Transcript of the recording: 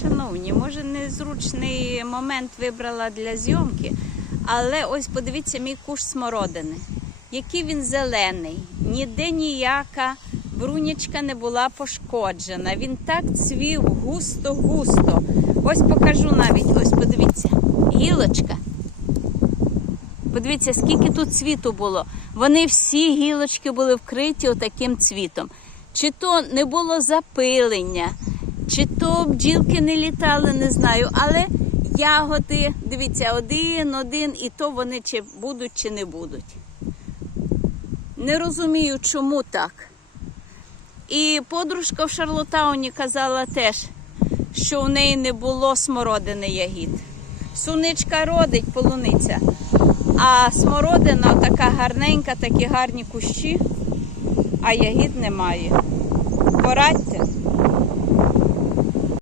шановні, може незручний момент вибрала для зйомки, але ось подивіться мій куш смородини. Який він зелений, ніде ніяка брунячка не була пошкоджена. Він так цвів густо-густо. Ось покажу навіть, ось подивіться, гілочка. Подивіться, скільки тут цвіту було. Вони всі гілочки були вкриті отаким цвітом. Чи то не було запилення, чи то бджілки не літали, не знаю. Але ягоди, дивіться, один, один, і то вони чи будуть, чи не будуть. Не розумію, чому так. І подружка в Шарлотауні казала теж, що в неї не було смородини ягід. Суничка родить полуниця, а смородина така гарненька, такі гарні кущі, а ягід немає. Порадьте.